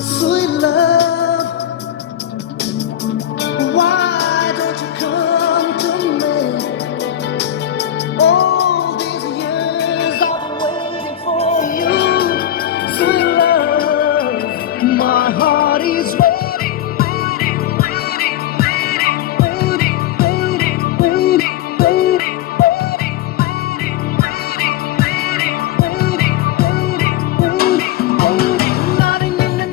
Sweet love, why don't you come to me? All these years I've been waiting for you. Sweet love, my heart is waiting, waiting, waiting, waiting, waiting, waiting, waiting, waiting, waiting, waiting, waiting, waiting, waiting, waiting, waiting. Nothing in the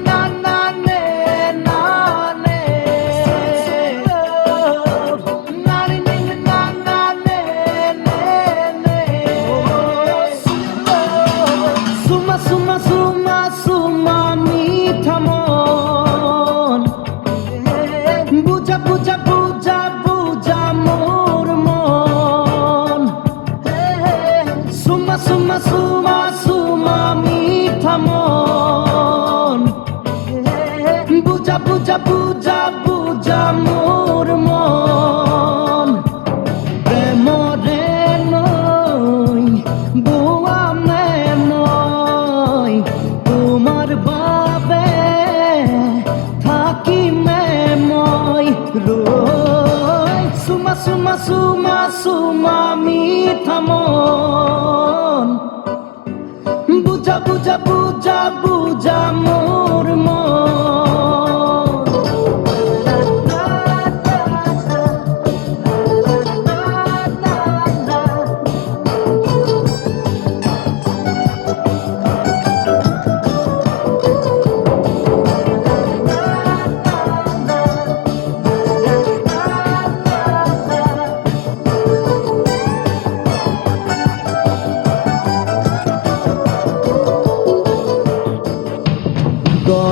Suma suma suma suma মিঠা মন বুঝা বুঝা বুঝা বুঝা মোর মন সুমা সুমা সুমা সুমা মিঠা মন বুঝা বুঝা বুঝা বুঝা মোর মন প্রেম রে নই বোয়া মে নই তোমার বাবে থাকি মে মই রই সুমা সুমা সুমা সুমা মিঠা মন বুঝা বুঝা বুঝা বুঝা মোর মন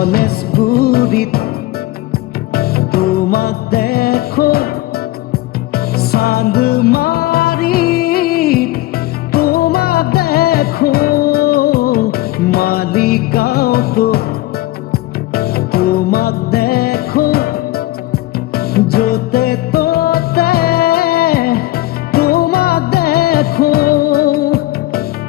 গণেশপুরীত তোমাক দেখো চান্দমারিত তোমাক দেখো মালিগাঁওতো তোমাক দেখো যতে ততে তোমাক দেখো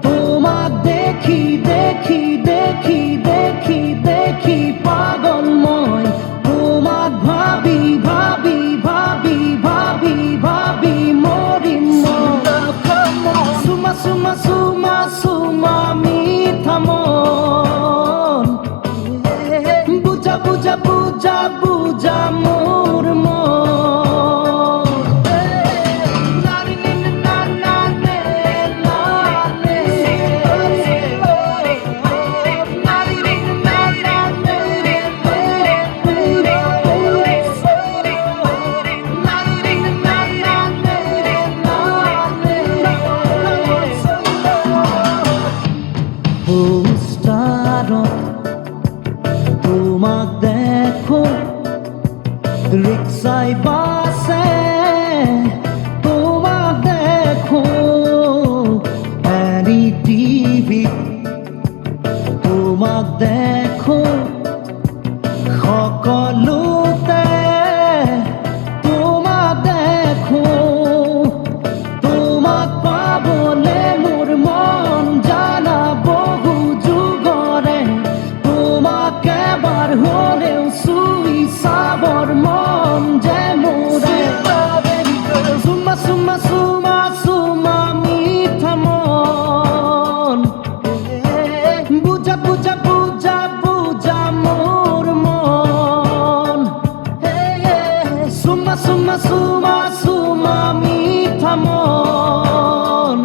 তোমাক দেখি দেখি দেখি দেখি দেখি পাগল মই তোমাক ভাবি ভাবি ভাবি ভাবি ভাবি মরিম সুমা সুমা সুমা সুমা মিঠা মন বুঝা বুঝা বুঝা বুঝা মোর তোমাক দেখো রিক্সায় বাসে তোমাক দেখো এনি টিভি তোমাক দেখো সকলোতে তোমাক দেখো তোমাক পাবলে মোৰ মন জানা বহু যুগৰে তোমাক এবাৰ হলেও চুই চাবৰ মন যে মোৰে চুমা চুমা চুমা চুমা মিঠা মন বুঝা বুঝা বুঝা বুঝা মোর মন চুমা চুমা চুমা চুমা মিঠা মন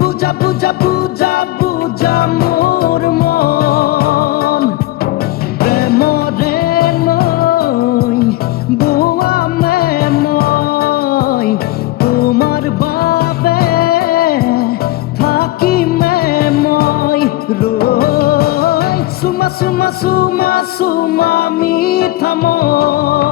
বুঝা বুঝা বুঝা বুঝা মোর মন প্রেম রে নই বোয়া মে নই তোমার বাবে থাকি মে মই রই সুমা সুমা সুমা সুমা মিঠা মন